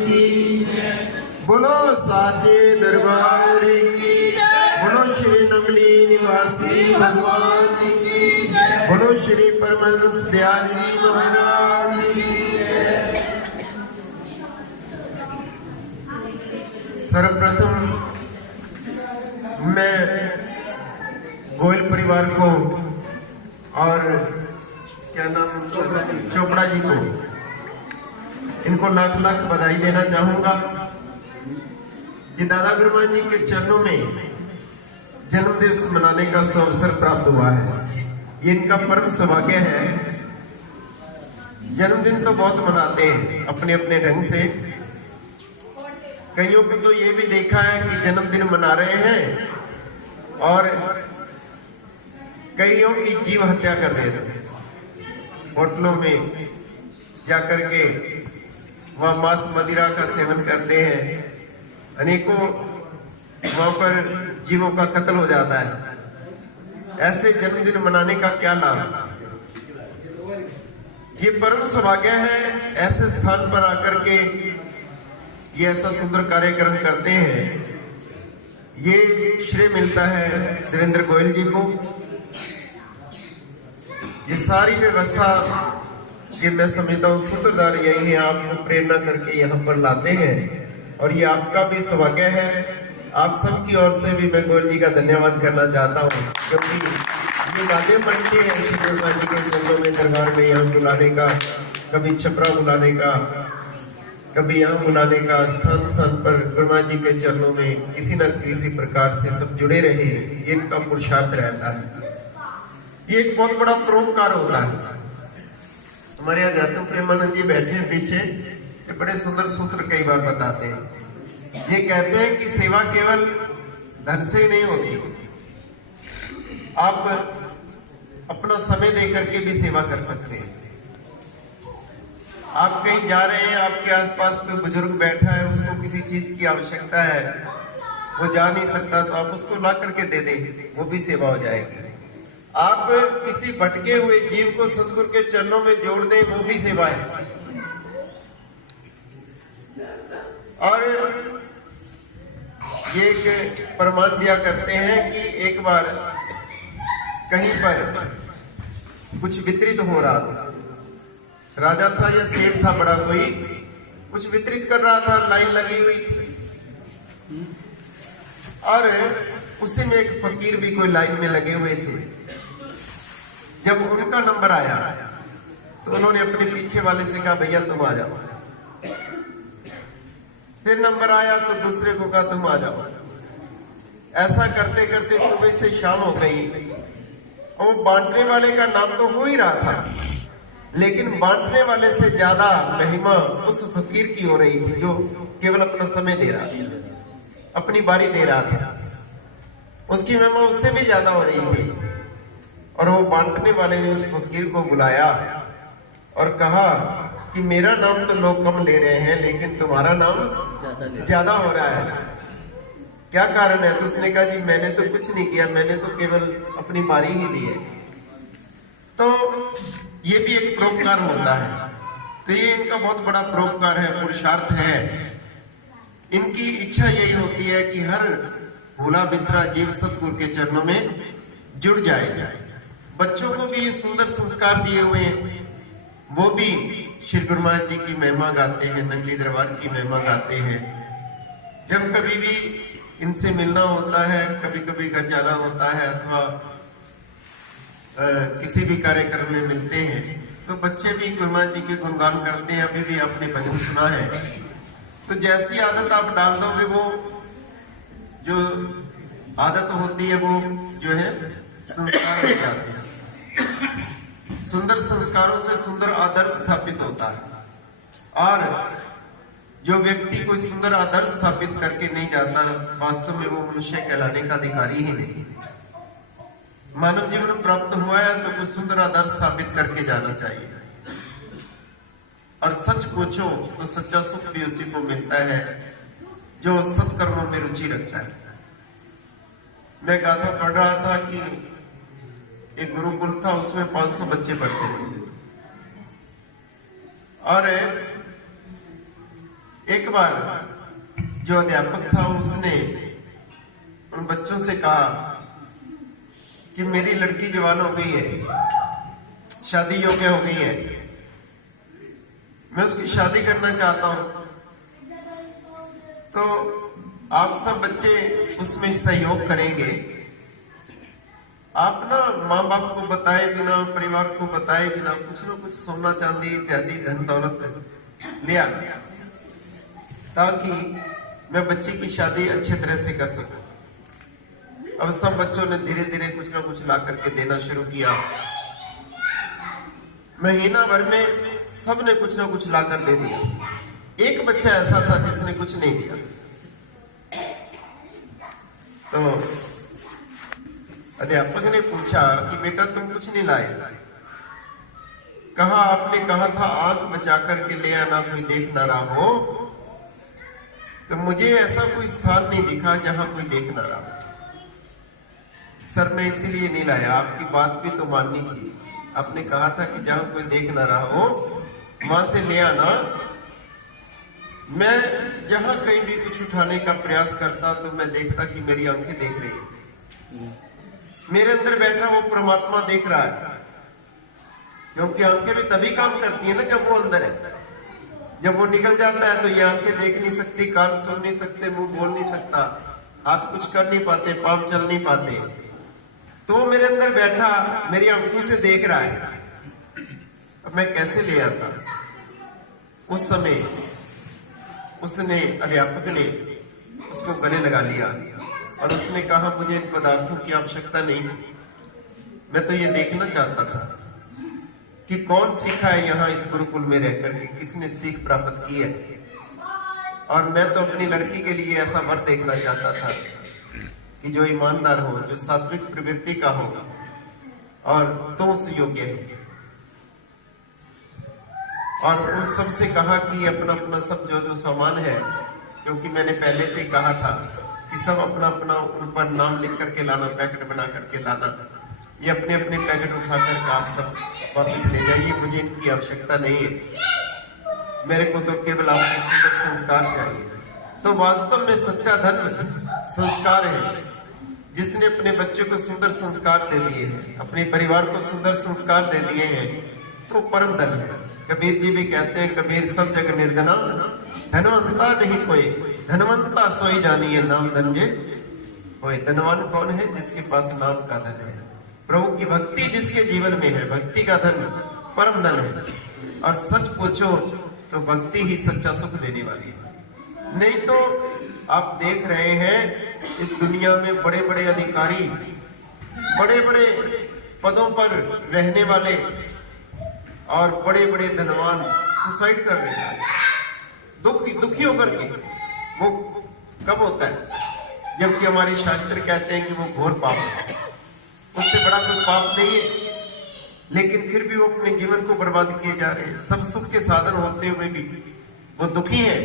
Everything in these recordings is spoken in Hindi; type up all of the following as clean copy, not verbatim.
की, बोलो साचे दरबार की, बोलो श्री नंगली निवासी भगवान की, बोलो श्री परमहंस दयाल जी महाराज की। सर्वप्रथम मैं गोयल परिवार को और क्या नाम चोपड़ा जी को, इनको लाख लाख बधाई देना चाहूंगा कि दादा गुरुमान जी के चरणों में जन्म दिवस मनाने का अवसर प्राप्त हुआ है। ये इनका परम सौभाग्य है। जन्मदिन तो बहुत मनाते हैं अपने अपने ढंग से। कईयों को तो ये भी देखा है कि जन्मदिन मना रहे हैं और कईयों की जीव हत्या कर देते हैं। होटलों में जाकर के वहाँ मांस मदिरा का सेवन करते हैं, अनेकों वहाँ पर जीवों का कत्ल हो जाता है। ऐसे जन्मदिन मनाने का क्या लाभ? ये परम सौभाग्य है ऐसे स्थान पर आकर के ये ऐसा सुंदर कार्यक्रम करते हैं। ये श्रेय मिलता है देवेंद्र गोयल जी को। ये सारी व्यवस्था ये मैं समझता हूँ सूत्रधार यही है, आपको प्रेरणा करके यहाँ पर लाते हैं और ये आपका भी सौभाग्य है। आप सबकी ओर से भी मैं गोयल जी का धन्यवाद करना चाहता हूँ, क्योंकि ये बातें बनते हैं श्री गुरुमान जी के चरणों में दरबार में यहाँ बुलाने का, कभी छपरा बुलाने का, कभी यहाँ बुलाने का। स्थान स्थान पर गुरुमान जी के चरणों में किसी न किसी प्रकार से सब जुड़े रहे, ये इनका पुरुषार्थ रहता है। ये एक बहुत बड़ा परोपकार होता है। हमारे अध्यात्म प्रेमानंद जी बैठे हैं पीछे, ये बड़े सुंदर सूत्र कई बार बताते हैं। ये कहते हैं कि सेवा केवल धन से ही नहीं होती, आप अपना समय दे करके भी सेवा कर सकते हैं। आप कहीं जा रहे हैं, आपके आसपास कोई बुजुर्ग बैठा है, उसको किसी चीज की आवश्यकता है, वो जा नहीं सकता, तो आप उसको ला करके दे दें, वो भी सेवा हो जाएगी। आप किसी भटके हुए जीव को सतगुरु के चरणों में जोड़ दें, वो भी सेवा है। और ये एक प्रमाण दिया करते हैं कि एक बार कहीं पर कुछ वितरित हो रहा था। राजा था या सेठ था बड़ा कोई, कुछ वितरित कर रहा था, लाइन लगी हुई थी और उसी में एक फकीर भी कोई लाइन में लगे हुए थे। जब उनका नंबर आया तो उन्होंने अपने पीछे वाले से कहा भैया तुम आ जाओ। फिर नंबर आया तो दूसरे को कहा तुम आ जाओ। ऐसा करते करते सुबह से शाम हो गई और वो बांटने वाले का नाम तो हो ही रहा था, लेकिन बांटने वाले से ज्यादा महिमा उस फकीर की हो रही थी जो केवल अपना समय दे रहा था, अपनी बारी दे रहा था। उसकी महिमा उससे भी ज्यादा हो रही थी। और वो बांटने वाले ने उस फकीर को बुलाया और कहा कि मेरा नाम तो लोग कम ले रहे हैं, लेकिन तुम्हारा नाम ज्यादा हो रहा है, क्या कारण है? तो उसने कहा जी मैंने तो कुछ नहीं किया, मैंने तो केवल अपनी बारी ही दी है। तो ये भी एक परोपकार होता है। तो ये इनका बहुत बड़ा परोपकार है, पुरुषार्थ है। इनकी इच्छा यही होती है कि हर भूला बिसरा जीव सतगुरु के चरणों में जुड़ जाए। बच्चों को भी ये सुंदर संस्कार दिए हुए हैं, वो भी श्री गुरुमान जी की महिमा गाते हैं, नंगली दरबार की महिमा गाते हैं। जब कभी भी इनसे मिलना होता है, कभी कभी घर जाना होता है अथवा किसी भी कार्यक्रम में मिलते हैं, तो बच्चे भी गुरुमान जी के गुणगान करते हैं। अभी भी आपने भजन सुना है, तो जैसी आदत आप डाल दोगे वो जो आदत होती है वो जो है संस्कार हो जाते हैं। सुंदर संस्कारों से सुंदर आदर्श स्थापित होता है और जो व्यक्ति कोई सुंदर आदर्श स्थापित करके नहीं जाता, वास्तव में वो मनुष्य कहलाने का अधिकारी ही नहीं। मानव जीवन प्राप्त हुआ है तो कुछ सुंदर आदर्श स्थापित करके जाना चाहिए। और सच पूछो तो सच्चा सुख भी उसी को मिलता है जो सत्कर्मों में रुचि रखता है। मैं गाथा पढ़ रहा था कि एक गुरुकुल था, उसमें 500 बच्चे पढ़ते थे और एक बार जो अध्यापक था उसने उन बच्चों से कहा कि मेरी लड़की जवान हो गई है, शादी योग्य हो गई है, मैं उसकी शादी करना चाहता हूं, तो आप सब बच्चे उसमें सहयोग करेंगे। आप ना माँ बाप को बताए बिना, परिवार को बताए बिना कुछ ना कुछ सोना चांदी इत्यादि धन दौलत ले आना, ताकि मैं बच्चे की शादी अच्छे तरह से कर सकूं। अब सब बच्चों ने धीरे धीरे कुछ ना कुछ ला करके देना शुरू किया। महीना भर में सबने कुछ ना कुछ लाकर दे दिया। एक बच्चा ऐसा था जिसने कुछ नहीं दिया। तो अध्यापक ने पूछा कि बेटा तुम कुछ नहीं लाए? कहा आपने कहा था आंख बचा करके ले आना, कोई देख ना रहा हो। तो मुझे ऐसा कोई स्थान नहीं दिखा जहां कोई देख ना रहा। सर मैं इसीलिए नहीं लाया, आपकी बात भी तो माननी थी। आपने कहा था कि जहां कोई देख ना रहा हो वहां से ले आना। मैं जहां कहीं भी कुछ उठाने का प्रयास करता तो मैं देखता कि मेरी आंखें देख रही है, मेरे अंदर बैठा वो परमात्मा देख रहा है। क्योंकि आंखें भी तभी काम करती है ना जब वो अंदर है। जब वो निकल जाता है तो ये आंखें देख नहीं सकती, कान सुन नहीं सकते, मुंह बोल नहीं सकता, हाथ कुछ कर नहीं पाते, पांव चल नहीं पाते। तो वो मेरे अंदर बैठा मेरी आंखों से देख रहा है। अब मैं कैसे ले आता? उस समय उसने, अध्यापक ने उसको गले लगा लिया और उसने कहा मुझे इन पदार्थों की आवश्यकता नहीं है, मैं तो ये देखना चाहता था कि कौन सीखा है यहाँ इस गुरुकुल में रहकर के, किसने सीख प्राप्त की है। और मैं तो अपनी लड़की के लिए ऐसा वर देखना चाहता था कि जो ईमानदार हो, जो सात्विक प्रवृत्ति का हो और तो उस योग्य है। और उन सब से कहा कि अपना अपना सब जो जो सामान है, क्योंकि मैंने पहले से ही कहा था कि सब अपना अपना उन पर नाम लिख करके लाना, पैकेट बना करके लाना। ये अपने अपने पैकेट उठा करके आप सब वापस ले जाइए, मुझे इनकी आवश्यकता नहीं है। मेरे को तो केवल आपके सुंदर संस्कार चाहिए। तो वास्तव में सच्चा धन संस्कार है। जिसने अपने बच्चे को सुंदर संस्कार दे दिए हैं, अपने परिवार को सुंदर संस्कार दे दिए हैं, तो परम धन है। कबीर जी भी कहते हैं, कबीर सब जग निर्धना, धनवंता नहीं कोई, धनवंता सोई जानिए नाम धनजे होए। धनवान कौन है? जिसके पास नाम का धन है। प्रभु की भक्ति जिसके जीवन में है, भक्ति का धन परम धन है। और सच पूछो तो भक्ति ही सच्चा सुख देने वाली है। नहीं तो आप देख रहे हैं इस दुनिया में बड़े बड़े अधिकारी, बड़े बड़े पदों पर रहने वाले और बड़े बड़े धनवान सुसाइड कर रहे हैं, दुखी होकर के। वो कब होता है? जबकि हमारे शास्त्र कहते हैं कि वो घोर पाप है, उससे बड़ा कोई पाप नहीं है। लेकिन फिर भी वो अपने जीवन को बर्बाद किए जा रहे हैं। सब सुख के साधन होते हुए भी वो दुखी है,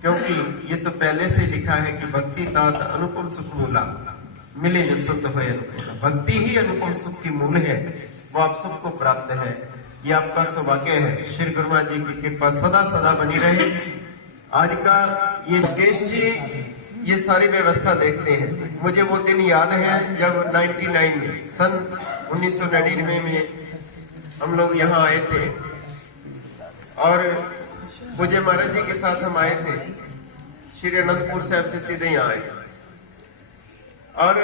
क्योंकि ये तो पहले से लिखा है कि भक्ति तात अनुपम सुख मूला, मिले जो संत होए अनुकूला। भक्ति ही अनुपम सुख की मूल है, वो आप सबको प्राप्त है। ये आपका सौभाग्य है। श्री गुरु महाराज जी की कृपा सदा सदा बनी रहे। आज का ये केश जी ये सारी व्यवस्था देखते हैं। मुझे वो दिन याद है जब 99 में, सन 1999 में हम लोग यहाँ आए थे और मुझे महाराज जी के साथ हम आए थे। श्री अनंतपुर साहब से सीधे यहाँ आए थे और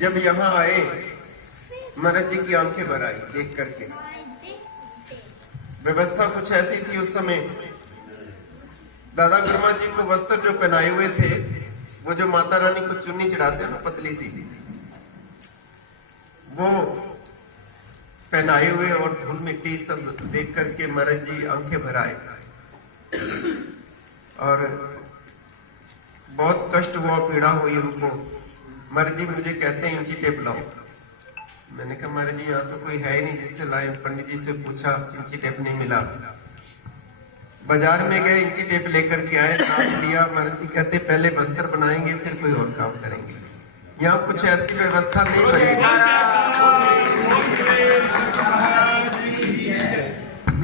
जब यहाँ आए महाराज जी की आंखें भर आई देख करके। व्यवस्था कुछ ऐसी थी उस समय, दादा गुरुमा जी को वस्त्र जो पहनाए हुए थे, वो जो माता रानी को चुन्नी चढ़ाते हैं ना पतली सी, वो पहनाए हुए और धूल मिट्टी सब देख करके महाराज जी आंखें भर आए और बहुत कष्ट हुआ, पीड़ा हुई उनको। महाराज जी मुझे कहते हैं इंची टेप लाओ। मैंने कहा महाराज जी यहाँ तो कोई है ही नहीं जिससे लाए। पंडित जी से पूछा, इंची टेप नहीं मिला। बाजार में गए, इंची टेप लेकर के आए, नाप लिया। महाराज जी कहते पहले वस्त्र बनाएंगे फिर कोई और काम करेंगे। यहाँ कुछ ऐसी व्यवस्था नहीं बनी।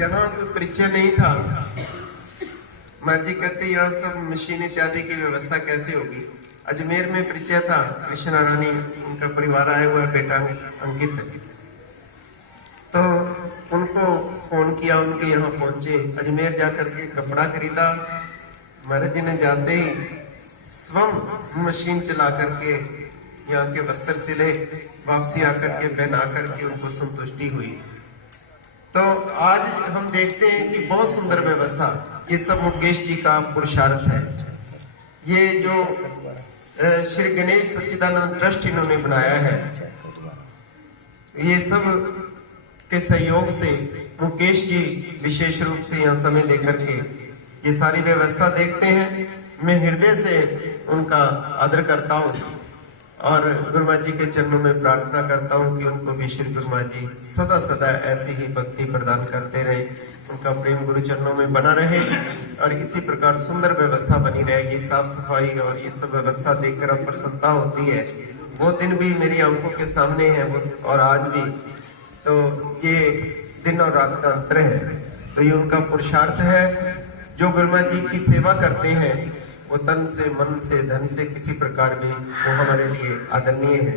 यहाँ कोई परिचय नहीं था। मर्जी कहते यहाँ सब मशीन इत्यादि की व्यवस्था कैसे होगी। अजमेर में परिचय था, कृष्णा रानी उनका परिवार आया हुआ है, बेटा अंकित, तो उनको फोन किया, उनके यहाँ पहुंचे, अजमेर जाकर के कपड़ा खरीदा। महाराज जी ने जाते ही स्वयं मशीन चला करके यहाँ के वस्त्र सिले, वापसी आकर के पहना करके उनको संतुष्टि हुई। तो आज हम देखते हैं कि बहुत सुंदर व्यवस्था, ये सब मुकेश जी का पुरुषार्थ है। ये जो श्री गणेश सच्चिदानंद ट्रस्ट इन्होंने बनाया है, ये सब के सहयोग से मुकेश जी विशेष रूप से यहाँ समय देकर के ये सारी व्यवस्था देखते हैं। मैं हृदय से उनका आदर करता हूँ और गुरुमा जी के चरणों में प्रार्थना करता हूँ कि उनको भी श्री गुरुमा जी सदा सदा ऐसी ही भक्ति प्रदान करते रहे, उनका प्रेम गुरु चरणों में बना रहे और इसी प्रकार सुंदर व्यवस्था बनी रहेगी। साफ सफाई और ये सब व्यवस्था देखकर अब प्रसन्नता होती है। वो दिन भी मेरी आंखों के सामने है वो, और आज भी, तो ये दिन और रात का अंतर है। तो ये उनका पुरुषार्थ है। जो गुरुमा जी की सेवा करते हैं वो तन से, मन से, धन से, किसी प्रकार भी वो हमारे लिए आदरणीय है।